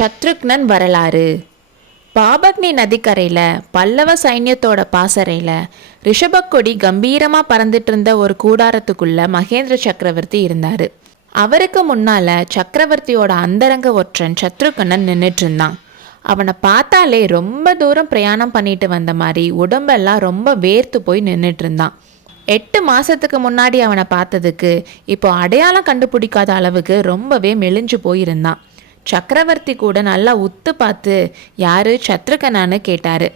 சத்ருக்னன் வரலாறு. பாபக்னி நதிக்கரையில் பல்லவ சைன்யத்தோட பாசறையில் ரிஷபக்கொடி கம்பீரமாக பறந்துட்டு இருந்த ஒரு கூடாரத்துக்குள்ள மகேந்திர சக்கரவர்த்தி இருந்தார். அவருக்கு முன்னால் சக்கரவர்த்தியோட அந்தரங்க ஒற்றன் சத்ருக்னன் நின்றுட்டு இருந்தான். அவனை பார்த்தாலே ரொம்ப தூரம் பிரயாணம் பண்ணிட்டு வந்த மாதிரி உடம்பெல்லாம் ரொம்ப வேர்த்து போய் நின்றுட்டு இருந்தான். 8 மாதத்துக்கு முன்னாடி அவனை பார்த்ததுக்கு இப்போ அடையாளம் கண்டுபிடிக்காத அளவுக்கு ரொம்பவே மெலிஞ்சு போயிருந்தான். சக்கரவர்த்தி கூட நல்லா உத்து பார்த்து யாரு சத்ருகனான்னு கேட்டாரு.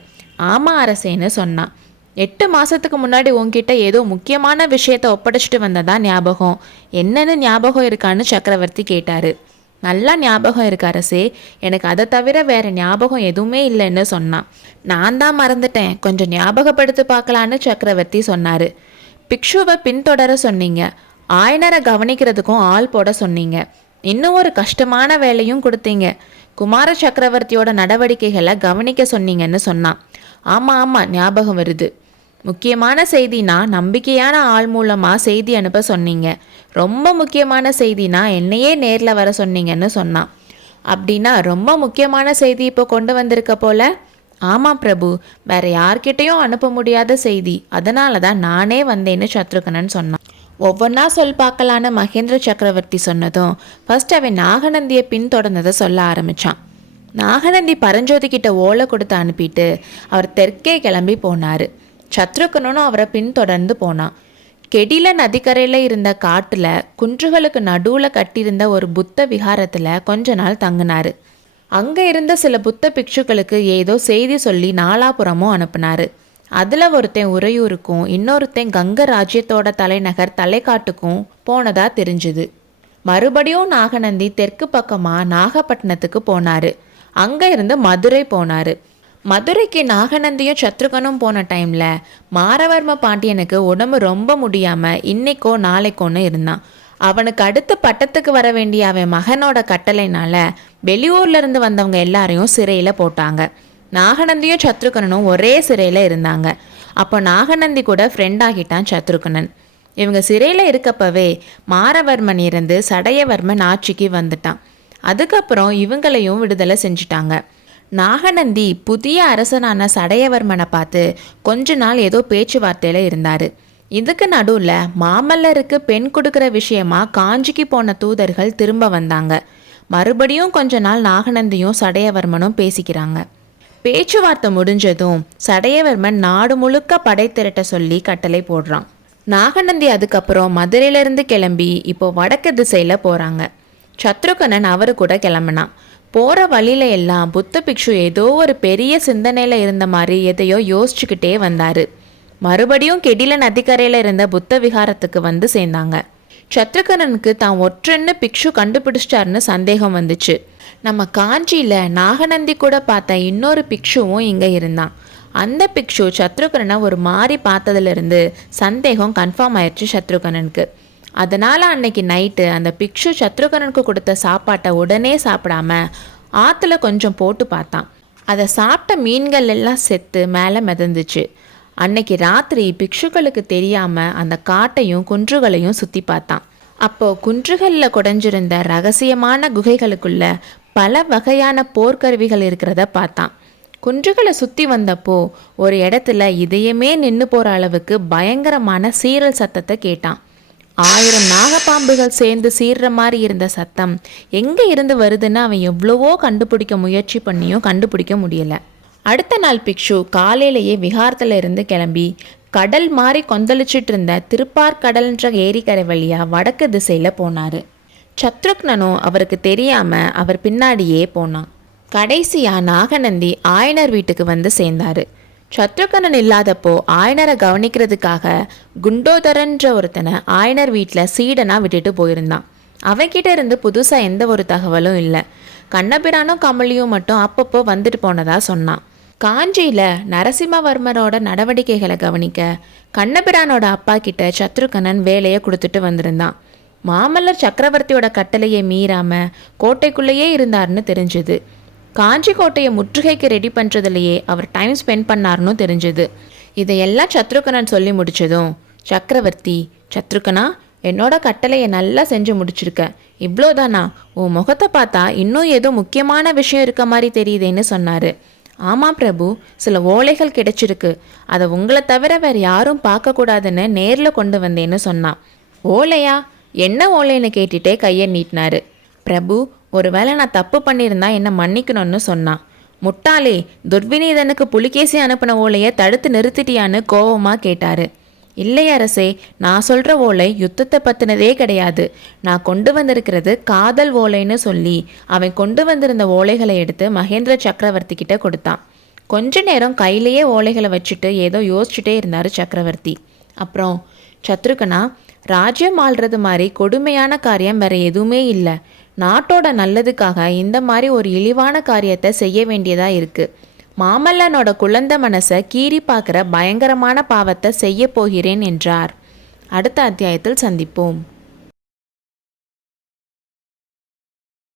ஆமாம் அரசேன்னு சொன்னான். 8 மாதத்துக்கு முன்னாடி உன்கிட்ட ஏதோ முக்கியமான விஷயத்த ஒப்படைச்சிட்டு வந்ததா ஞாபகம், என்னன்னு ஞாபகம் இருக்கான்னு சக்கரவர்த்தி கேட்டாரு. நல்லா ஞாபகம் இருக்கு அரசே, எனக்கு அதை தவிர வேற ஞாபகம் எதுவுமே இல்லைன்னு சொன்னான். நான் தான் மறந்துட்டேன், கொஞ்சம் ஞாபகப்படுத்தி பார்க்கலான்னு சக்கரவர்த்தி சொன்னார். பிக்ஷுவை பின்தொடர சொன்னீங்க, ஆயனரை கவனிக்கிறதுக்கும் ஆள் போட சொன்னீங்க, இன்னும் ஒரு கஷ்டமான வேலையும் கொடுத்தீங்க, குமார சக்கரவர்த்தியோட நடவடிக்கைகளை கவனிக்க சொன்னீங்கன்னு சொன்னான். ஆமாம் ஞாபகம் வருது. முக்கியமான செய்தினா நம்பிக்கையான ஆள் மூலமாக செய்தி அனுப்ப சொன்னீங்க, ரொம்ப முக்கியமான செய்தினா என்னையே நேரில் வர சொன்னீங்கன்னு சொன்னான். அப்படின்னா ரொம்ப முக்கியமான செய்தி இப்போ கொண்டு வந்திருக்க போல? ஆமாம் பிரபு, வேற யார்கிட்டையும் அனுப்ப முடியாத செய்தி, அதனால தான் நானே வந்தேன்னு சத்ருகனன் சொன்னான். ஒவ்வொன்றா சொல் பார்க்கலான்னு மகேந்திர சக்கரவர்த்தி சொன்னதும் ஃபர்ஸ்ட் அவன் நாகநந்தியை பின்தொடர்ந்ததை சொல்ல ஆரம்பித்தான். நாகநந்தி பரஞ்சோதிக்கிட்ட ஓலை கொடுத்து அனுப்பிட்டு அவர் தெற்கே கிளம்பி போனார். சத்ருகனும் அவரை பின்தொடர்ந்து போனான். கெடில நதிக்கரையில் இருந்த காட்டில் குன்றுகளுக்கு நடுவில் கட்டியிருந்த ஒரு புத்த விகாரத்தில் கொஞ்ச நாள் தங்கினார். அங்கே இருந்த சில புத்த பிக்ஷுக்களுக்கு ஏதோ செய்தி சொல்லி நாலாபுரமும் அனுப்புனார். அதில் ஒருத்தன் உறையூருக்கும் இன்னொருத்தன் கங்க ராஜ்யத்தோட தலைநகர் தலைக்காட்டுக்கும் போனதா தெரிஞ்சுது. மறுபடியும் நாகநந்தி தெற்கு பக்கமாக நாகப்பட்டினத்துக்கு போனார். அங்கே இருந்து மதுரை போனார். மதுரைக்கு நாகநந்தியும் சத்ருகனும் போன டைமில் மாரவர்ம பாண்டியனுக்கு உடம்பு ரொம்ப முடியாமல் இன்னைக்கோ நாளைக்கோன்னு இருந்தான். அவனுக்கு அடுத்து பட்டத்துக்கு வர வேண்டிய அவன் மகனோட கட்டளைனால வெளியூர்லேருந்து வந்தவங்க எல்லாரையும் சிறையில் போட்டாங்க. நாகநந்தியும் சத்ருகனும் ஒரே சிறையில் இருந்தாங்க. அப்போ நாகநந்தி கூட ஃப்ரெண்ட் ஆகிட்டான் சத்ருகனன். இவங்க சிறையில் இருக்கப்பவே மாரவர்மன் இருந்து சடையவர்மன் ஆட்சிக்கு வந்துட்டான். அதுக்கப்புறம் இவங்களையும் விடுதலை செஞ்சுட்டாங்க. நாகநந்தி புதிய அரசனான சடையவர்மனை பார்த்து கொஞ்ச நாள் ஏதோ பேச்சுவார்த்தையில் இருந்தார். இதுக்கு நடுவில் மாமல்லருக்கு பெண் கொடுக்குற விஷயமா காஞ்சிக்கு போன தூதர்கள் திரும்ப வந்தாங்க. மறுபடியும் கொஞ்ச நாள் நாகநந்தியும் சடையவர்மனும் பேசிக்கிறாங்க. பேச்சுவார்த்தை முடிஞ்சதும் சடையவர்மன் நாடு முழுக்க படை திரட்ட சொல்லி கட்டளை போடுறான். நாகநந்தி அதுக்கப்புறம் மதுரையிலிருந்து கிளம்பி இப்போ வடக்கு திசையில் போகிறாங்க. சத்ருகனன் அவரு கூட கிளம்பினான். போகிற வழியில எல்லாம் புத்த பிக்ஷு ஏதோ ஒரு பெரிய சிந்தனையில் இருந்த மாதிரி எதையோ யோசிச்சுக்கிட்டே வந்தார். மறுபடியும் கெடில நதிக்கரையில் இருந்த புத்த விகாரத்துக்கு வந்து சேர்ந்தாங்க. சத்ருகனனுக்கு தான் ஒற்றன்னு பிக்ஷு கண்டுபிடிச்சிட்டாருன்னு சந்தேகம் வந்துச்சு. நம்ம காஞ்சியில் நாகநந்தி கூட பார்த்த இன்னொரு பிக்ஷுவும் இங்கே இருந்தான். அந்த பிக்ஷு சத்ருகனனை ஒரு மாதிரி பார்த்ததுலேருந்து சந்தேகம் கன்ஃபார்ம் ஆயிடுச்சு சத்ருகனனுக்கு. அதனால் அன்னைக்கு நைட்டு அந்த பிக்ஷு சத்ருகனனுக்கு கொடுத்த சாப்பாட்டை உடனே சாப்பிடாம ஆற்றுல கொஞ்சம் போட்டு பார்த்தான். அதை சாப்பிட்ட மீன்கள் எல்லாம் செத்து மேலே மிதந்துச்சு. அன்னைக்கு ராத்திரி பிக்ஷுக்களுக்கு தெரியாமல் அந்த காட்டையும் குன்றுகளையும் சுற்றி பார்த்தான். அப்போது குன்றுகளில் குடைஞ்சிருந்த ரகசியமான குகைகளுக்குள்ள பல வகையான போர்க்கருவிகள் இருக்கிறத பார்த்தான். குன்றுகளை சுற்றி வந்தப்போ ஒரு இடத்துல இதயமே நின்று போகிற அளவுக்கு பயங்கரமான சீரல் சத்தத்தை கேட்டான். 1000 நாகப்பாம்புகள் சேர்ந்து சீர்ற மாதிரி இருந்த சத்தம் எங்கே இருந்து வருதுன்னு அவன் எவ்வளவோ கண்டுபிடிக்க முயற்சி பண்ணியும் கண்டுபிடிக்க முடியலை. அடுத்த நாள் பிக்ஷு காலையிலேயே விகாரத்தில் இருந்து கிளம்பி கடல் மாதிரி கொந்தளிச்சிட்டு இருந்த திருப்பார்கடல்ன்ற ஏரிக்கரை வழியாக வடக்கு திசையில் போனார். சத்ருக்னனும் அவருக்கு தெரியாமல் அவர் பின்னாடியே போனான். கடைசியாக நாகநந்தி ஆயனர் வீட்டுக்கு வந்து சேர்ந்தார். சத்ருகனன் இல்லாதப்போ ஆயனரை கவனிக்கிறதுக்காக குண்டோதரன்ற ஒருத்தனை ஆயனர் வீட்டில் சீடனாக விட்டுட்டு போயிருந்தான். அவன்கிட்ட இருந்து புதுசாக எந்த ஒரு தகவலும் இல்லை. கண்ணபிரானும் கமலியும் மட்டும் அப்பப்போ வந்துட்டு போனதா சொன்னான். காஞ்சியில் நரசிம்மவர்மரோட நடவடிக்கைகளை கவனிக்க கண்ணபிரானோட அப்பா கிட்ட சத்ருகனன் வேலையை கொடுத்துட்டு வந்திருந்தான். மாமல்லர் சக்கரவர்த்தியோட கட்டளையை மீறாமல் கோட்டைக்குள்ளேயே இருந்தார்னு தெரிஞ்சுது. காஞ்சி கோட்டையை முற்றுகைக்கு ரெடி பண்ணுறதுலையே அவர் டைம் ஸ்பெண்ட் பண்ணார்னு தெரிஞ்சுது. இதையெல்லாம் சத்ருகனன் சொல்லி முடிச்சதும் சக்கரவர்த்தி, சத்ருகனா, என்னோட கட்டளையை நல்லா செஞ்சு முடிச்சிருக்க. இவ்வளோதானா? உன் முகத்தை பார்த்தா இன்னும் ஏதோ முக்கியமான விஷயம் இருக்க மாதிரி தெரியுதேன்னு சொன்னார். ஆமாம் பிரபு, சில ஓலைகள் கிடைச்சிருக்கு. அதை உங்களை தவிர வேறு யாரும் பார்க்கக்கூடாதுன்னு நேரில் கொண்டு வந்தேன்னு சொன்னான். ஓலையா? என்ன ஓலைன்னு கேட்டுட்டே கையை நீட்டினாரு. பிரபு, ஒருவேளை நான் தப்பு பண்ணியிருந்தா என்னை மன்னிக்கணும்னு சொன்னான். முட்டாளே, துர்விநீதனுக்கு புலிகேசி அனுப்பின ஓலையை தடுத்து நிறுத்திட்டியான்னு கோபமாக கேட்டார். இல்லை அரசே, நான் சொல்கிற ஓலை யுத்தத்தை பற்றினதே கிடையாது. நான் கொண்டு வந்திருக்கிறது காதல் ஓலைன்னு சொல்லி அவன் கொண்டு வந்திருந்த ஓலைகளை எடுத்து மகேந்திர சக்கரவர்த்தி கிட்ட கொடுத்தான். கொஞ்ச நேரம் கையிலேயே ஓலைகளை வச்சுட்டு ஏதோ யோசிச்சுட்டே இருந்தார் சக்கரவர்த்தி. அப்புறம், சத்ருகனா, ராஜ்யம் ஆள்றது மாதிரி கொடுமையான காரியம் வேற எதுவுமே இல்லை. நாட்டோட நல்லதுக்காக இந்த மாதிரி ஒரு இழிவான காரியத்தை செய்ய வேண்டியதாக இருக்குது. மாமல்லனோட குழந்தை மனசை கீறி பார்க்குற பயங்கரமான பாவத்தை செய்ய போகிறேன் என்றார். அடுத்த அத்தியாயத்தில் சந்திப்போம்.